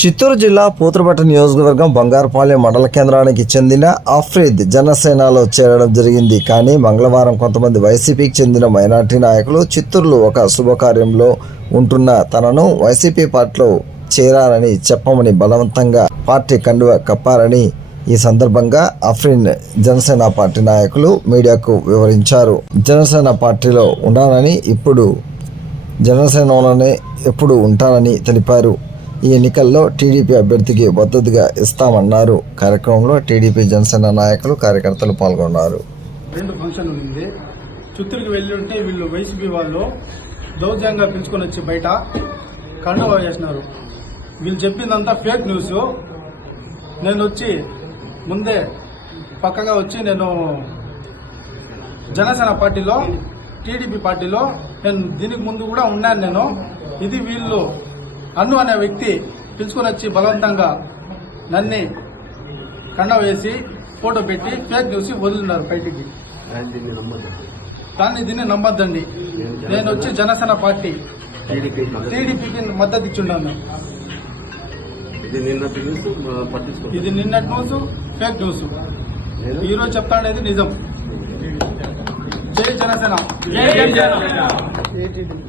చిత్తూరు జిల్లా పూతరపట్ట నియోజకవర్గం బంగారుపాలెం మండల కేంద్రానికి చెందిన ఆఫ్రిద్ జనసేనలో చేరడం జరిగింది. కానీ మంగళవారం కొంతమంది వైసీపీకి చెందిన మైనార్టీ నాయకులు చిత్తూరులో ఒక శుభకార్యంలో ఉంటున్న తనను వైసీపీ పార్టీలో చేరారని చెప్పమని బలవంతంగా పార్టీ కండువ కప్పారని ఈ సందర్భంగా అఫ్రీన్ జనసేన పార్టీ నాయకులు మీడియాకు వివరించారు. జనసేన పార్టీలో ఉన్నానని ఇప్పుడు జనసేనలోనే ఎప్పుడు ఉంటానని తెలిపారు. ఈ ఎన్నికల్లో టీడీపీ అభ్యర్థికి మద్దతుగా ఇస్తామన్నారు. కార్యక్రమంలో టీడీపీ జనసేన నాయకులు కార్యకర్తలు పాల్గొన్నారు. రెండు ఫంక్షన్ ఉంది చిత్తూరుకి వెళ్ళి ఉంటే వీళ్ళు వైసీపీ వాళ్ళు దౌర్జంగా పిలుచుకొని వచ్చి బయట కండువా చేసినారు. వీళ్ళు చెప్పిందంతా ఫేక్ న్యూస్. నేను వచ్చి ముందే పక్కగా వచ్చి నేను జనసేన పార్టీలో టీడీపీ పార్టీలో నేను దీనికి ముందు కూడా ఉన్నాను నేను. ఇది వీళ్ళు అన్ను అనే వ్యక్తి పిలుచుకొని వచ్చి బలవంతంగా నన్ని కండ వేసి ఫోటో పెట్టి ఫేక్ న్యూస్ వదిలినారు బయటికి. కానీ దీన్ని నమ్మద్దండి. నేను వచ్చి జనసేన పార్టీ టీడీపీకి మద్దతు ఇచ్చున్నాను. ఇది నిన్నటి న్యూస్ ఫేక్ న్యూస్. ఈ రోజు చెప్తానేది నిజం. జై జనసేన.